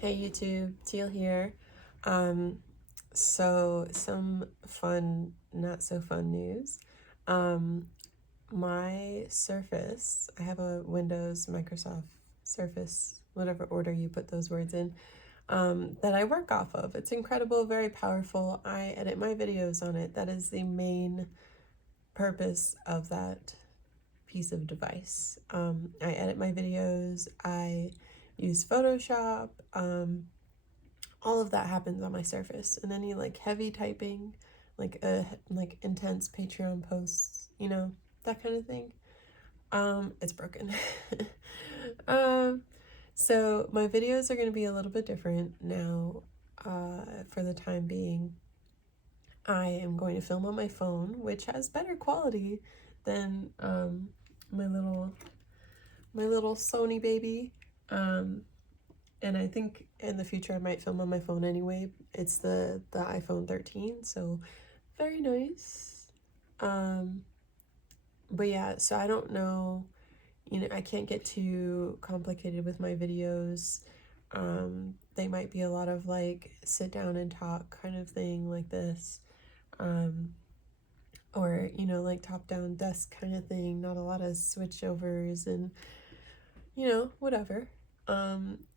Hey YouTube, Teal here. So some fun, not so fun news. My Surface, I have a Windows, Microsoft Surface, whatever order you put those words in, that I work off of. It's incredible, very powerful. I edit my videos on it. That is the main purpose of that piece of device. I edit my videos, I use Photoshop, all of that happens on my Surface. And any like heavy typing, like intense Patreon posts, that kind of thing. It's broken. So my videos are going to be a little bit different now. For the time being, I am going to film on my phone, which has better quality than my little Sony baby. And I think in the future I might film on my phone anyway. It's the iPhone 13, so very nice. But yeah, so I don't know, I can't get too complicated with my videos. They might be a lot of like sit down and talk kind of thing like this. Or, like top down desk kind of thing, not a lot of switchovers and, whatever.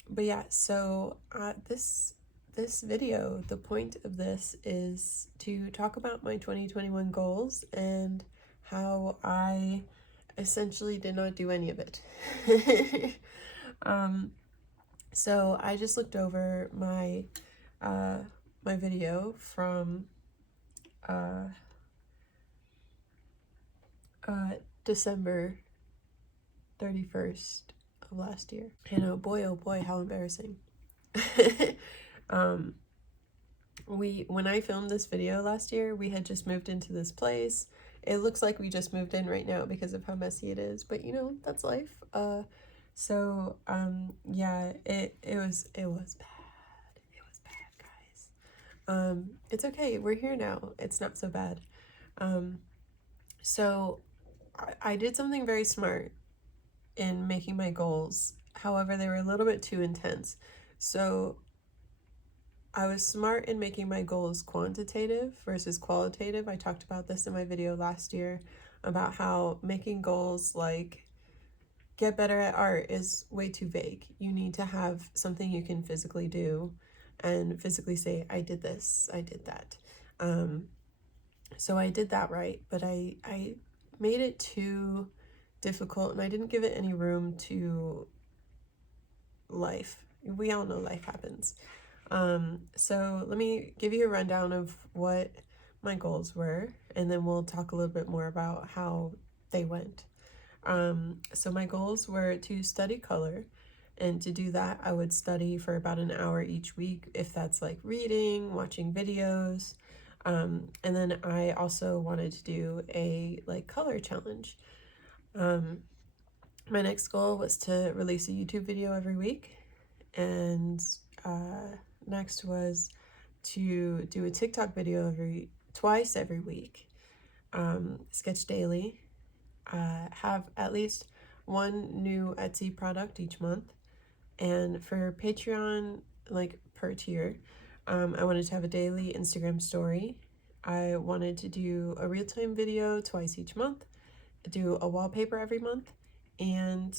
But yeah, so this video, the point of this is to talk about my 2021 goals and how I essentially did not do any of it. So I just looked over my my video from December 31st of last year. And oh boy, how embarrassing. When I filmed this video last year, we had just moved into this place. It looks like we just moved in right now because of how messy it is, but that's life. Yeah, it was bad. It was bad, guys. It's okay, we're here now. It's not so bad. So I did something very smart in making my goals. However, they were a little bit too intense. So I was smart in making my goals quantitative versus qualitative. I talked about this in my video last year about how making goals like get better at art is way too vague. You need to have something you can physically do and physically say, I did this, I did that. So I did that right, but I made it too difficult and I didn't give it any room to life. We all know life happens. So let me give you a rundown of what my goals were, and then we'll talk a little bit more about how they went. So my goals were to study color, and to do that I would study for about an hour each week, if that's like reading, watching videos. And then I also wanted to do a like color challenge. My next goal was to release a YouTube video every week, and next was to do a TikTok video twice every week, sketch daily, have at least one new Etsy product each month, and for Patreon, like per tier, I wanted to have a daily Instagram story. I wanted to do a real-time video twice each month, do a wallpaper every month, and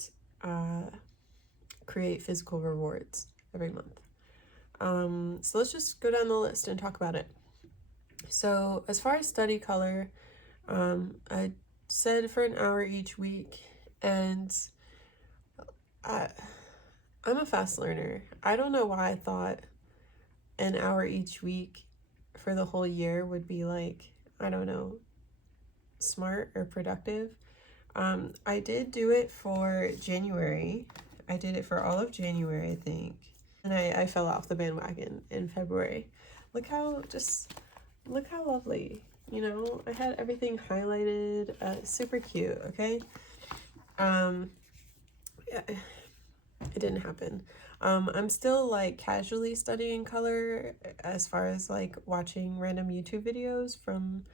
create physical rewards every month. So let's just go down the list and talk about it. So as far as study color, I said for an hour each week, and I'm a fast learner. I don't know why I thought an hour each week for the whole year would be like, I don't know, smart or productive. I did do it for January. I did it for all of January, I think. And I fell off the bandwagon in February. Look how lovely, I had everything highlighted, super cute, okay? Yeah, it didn't happen. I'm still like casually studying color as far as like watching random YouTube videos from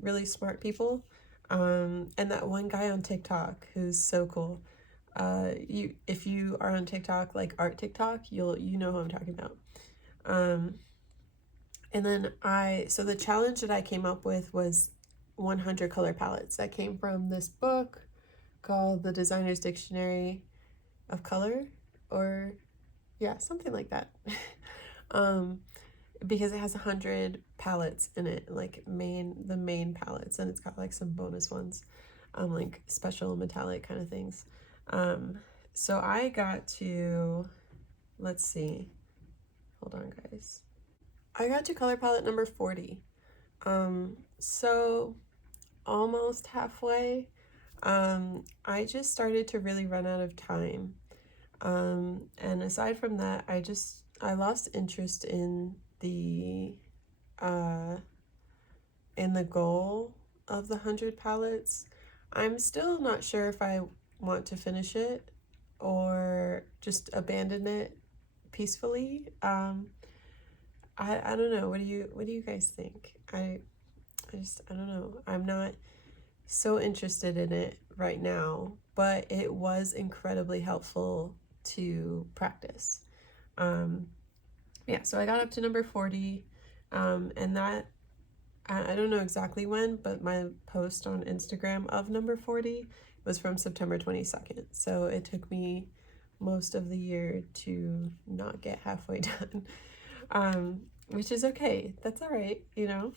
really smart people. And that one guy on TikTok who's so cool, if you are on TikTok, like art TikTok, you know who I'm talking about. And then so the challenge that I came up with was 100 color palettes. That came from this book called The Designer's Dictionary of Color, or yeah, something like that. Because it has 100 palettes in it, like the main palettes, and it's got like some bonus ones, like special metallic kind of things. So I got to, let's see, hold on guys. I got to color palette number 40. So almost halfway. I just started to really run out of time. And aside from that, I lost interest in the goal of the 100 palettes. I'm still not sure if I want to finish it or just abandon it peacefully. I don't know. What do you guys think? I don't know. I'm not so interested in it right now, but it was incredibly helpful to practice. Yeah, so I got up to number 40, and that, I don't know exactly when, but my post on Instagram of number 40 was from September 22nd. So it took me most of the year to not get halfway done, which is okay. That's all right, you know?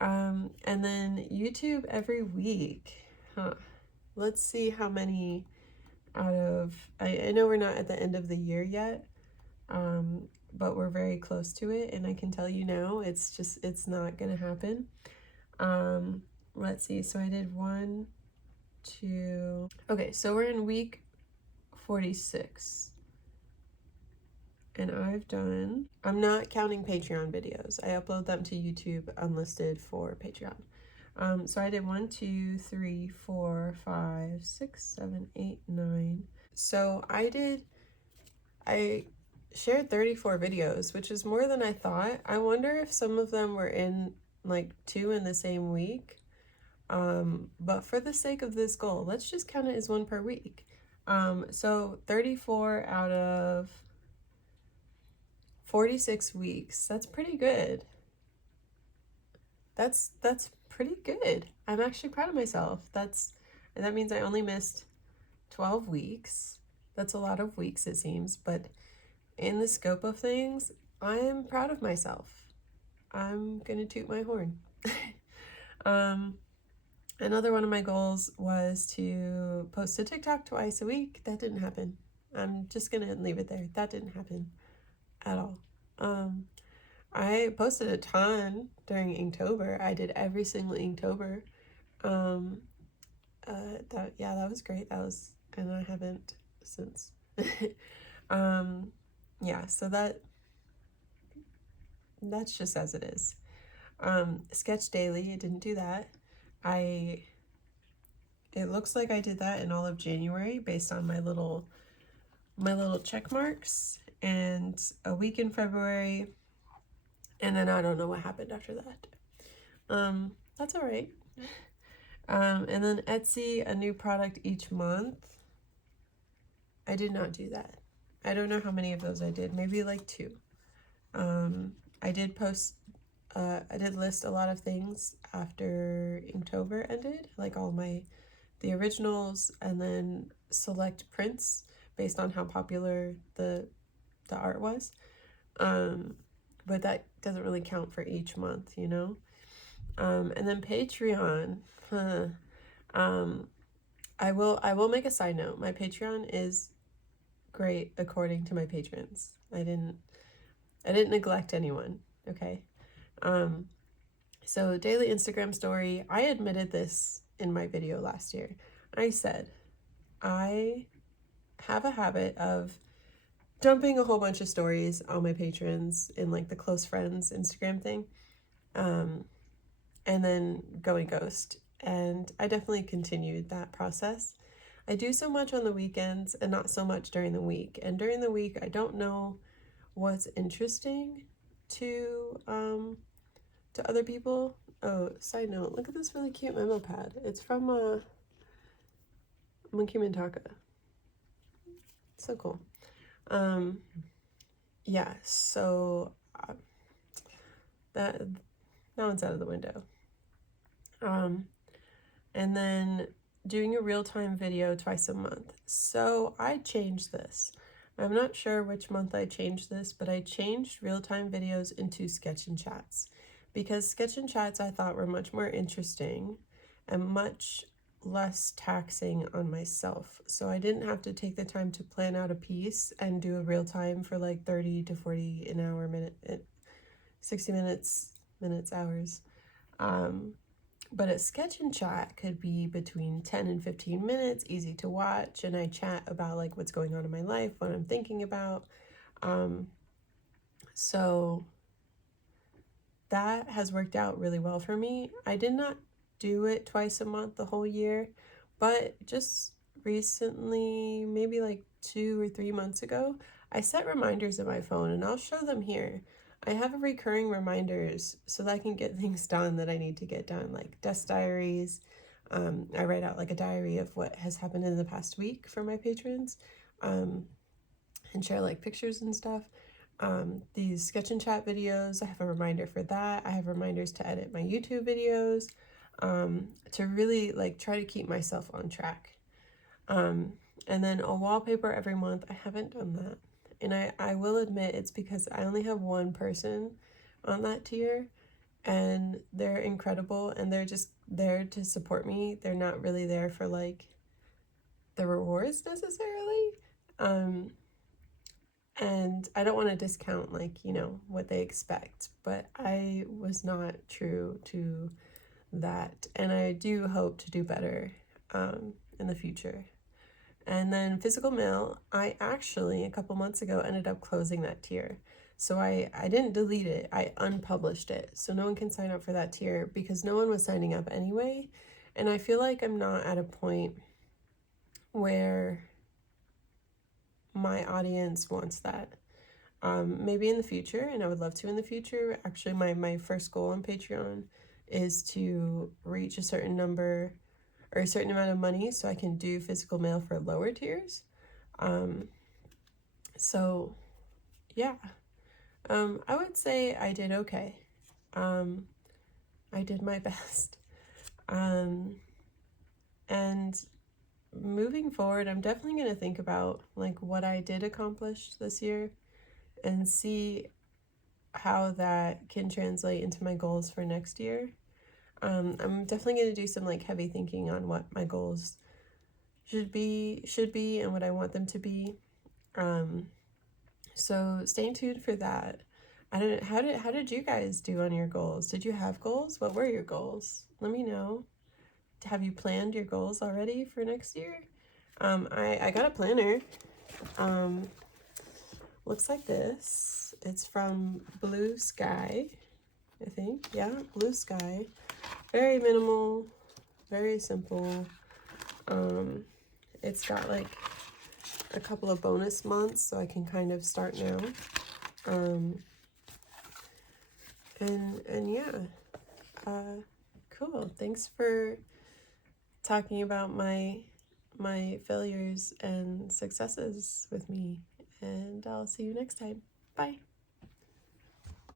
And then YouTube every week. Let's see how many out of, I know we're not at the end of the year yet, but we're very close to it, and I can tell you now, it's not gonna happen. Let's see, so I did 1, 2, okay, so we're in week 46, and I'm not counting Patreon videos. I upload them to YouTube unlisted for Patreon. So I did 1, 2, 3, 4, 5, 6, 7, 8, 9. So I shared 34 videos, which is more than I thought. I wonder if some of them were in like 2 in the same week. But for the sake of this goal, let's just count it as 1 per week. So 34 out of 46 weeks. That's pretty good. That's pretty good. I'm actually proud of myself. And that means I only missed 12 weeks. That's a lot of weeks, it seems, but in the scope of things, I'm proud of myself. I'm gonna toot my horn. Another one of my goals was to post a TikTok twice a week. That didn't happen. I'm just gonna leave it there. That didn't happen at all. I posted a ton during Inktober. I did every single Inktober. That was great. And I haven't since. Yeah, so that's just as it is. Sketch daily, I didn't do that. It looks like I did that in all of January based on my little check marks, and a week in February, and then I don't know what happened after that. That's all right. And then Etsy, a new product each month. I did not do that. I don't know how many of those I did, maybe like 2. I did post, I did list a lot of things after Inktober ended, like all the originals, and then select prints based on how popular the art was. But that doesn't really count for each month, you know? And then Patreon, I will make a side note. My Patreon is great according to my patrons. I didn't neglect anyone, okay? So daily Instagram story, I admitted this in my video last year. I said, I have a habit of dumping a whole bunch of stories on my patrons in like the close friends Instagram thing, and then going ghost. And I definitely continued that process. I do so much on the weekends and not so much during the week. And during the week, I don't know what's interesting to other people. Oh, side note, look at this really cute memo pad. It's from Monkey Mintaka. So cool. Yeah, so that one's out of the window. And then doing a real-time video twice a month. So I changed this. I'm not sure which month I changed this, but I changed real-time videos into sketch and chats, because sketch and chats I thought were much more interesting and much less taxing on myself. So I didn't have to take the time to plan out a piece and do a real time for like 30 to 40 an hour, 60 minutes, hours. But a sketch and chat could be between 10 and 15 minutes, easy to watch, and I chat about like what's going on in my life, what I'm thinking about. So that has worked out really well for me. I did not do it twice a month the whole year, but just recently, maybe like 2 or 3 months ago, I set reminders in my phone, and I'll show them here. I have recurring reminders so that I can get things done that I need to get done, like desk diaries. I write out like a diary of what has happened in the past week for my patrons, and share like pictures and stuff. These sketch and chat videos, I have a reminder for that. I have reminders to edit my YouTube videos, to really like try to keep myself on track. And then a wallpaper every month. I haven't done that. And I will admit it's because I only have one person on that tier, and they're incredible, and they're just there to support me. They're not really there for like the rewards necessarily. And I don't want to discount like, you know, what they expect, but I was not true to that. And I do hope to do better in the future. And then physical mail, I actually, a couple months ago, ended up closing that tier. So I didn't delete it, I unpublished it. So no one can sign up for that tier because no one was signing up anyway. And I feel like I'm not at a point where my audience wants that. Maybe in the future, and I would love to in the future. Actually, my first goal on Patreon is to reach a certain number or a certain amount of money so I can do physical mail for lower tiers. So yeah, I would say I did okay. I did my best. And moving forward, I'm definitely going to think about like what I did accomplish this year and see how that can translate into my goals for next year. I'm definitely going to do some like heavy thinking on what my goals should be and what I want them to be. So stay tuned for that. I don't know, how did you guys do on your goals? Did you have goals? What were your goals? Let me know. Have you planned your goals already for next year? I got a planner. Looks like this. It's from Blue Sky, I think. Yeah, Blue Sky. Very minimal, very simple. It's got like a couple of bonus months, so I can kind of start now. And yeah, cool. Thanks for talking about my failures and successes with me, and I'll see you next time. Bye.